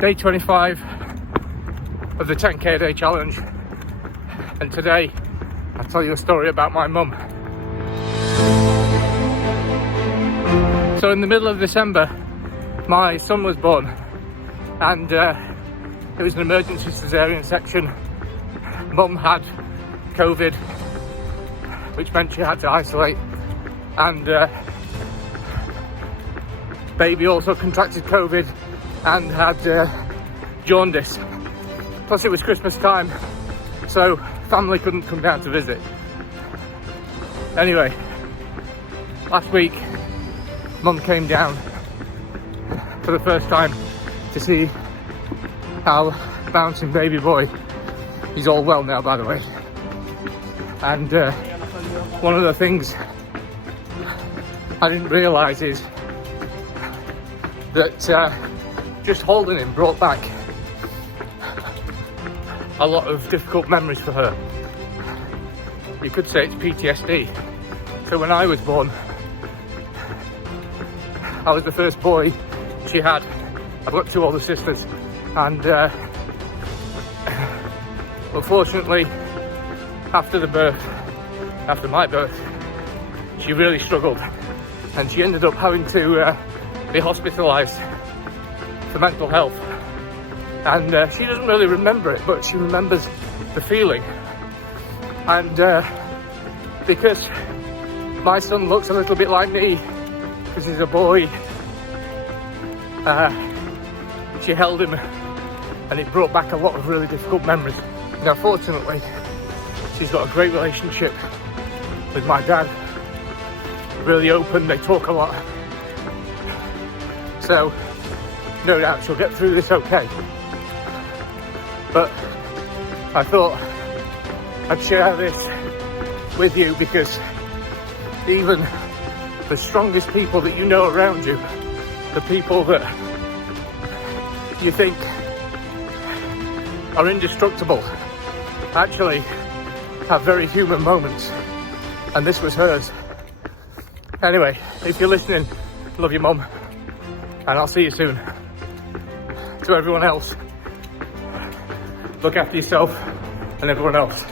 Day 25 of the 10K-A-Day challenge, and today I'll tell you a story about my mum. So in the middle of December, my son was born, and it was an emergency cesarean section. Mum had COVID, which meant she had to isolate, and baby also contracted COVID and had jaundice. Plus it was Christmas time, so family couldn't come down to visit. Anyway, last week Mum came down for the first time to see our bouncing baby boy. He's all well now, by the way. And one of the things I didn't realise is that just holding him brought back a lot of difficult memories for her. You could say it's PTSD. So when I was born, I was the first boy she had. I've got two older sisters, and unfortunately, after my birth, she really struggled, and she ended up having to be hospitalised for mental health. And she doesn't really remember it, but she remembers the feeling. And because my son looks a little bit like me, because he's a boy, she held him, and it brought back a lot of really difficult memories. Now, fortunately, she's got a great relationship with my dad. Really open, they talk a lot. So, no doubt she'll get through this okay. But I thought I'd share this with you, because even the strongest people that you know around you, the people that you think are indestructible, actually have very human moments, and this was hers. Anyway, if you're listening, love you, Mum, and I'll see you soon. To everyone else, look after yourself and everyone else.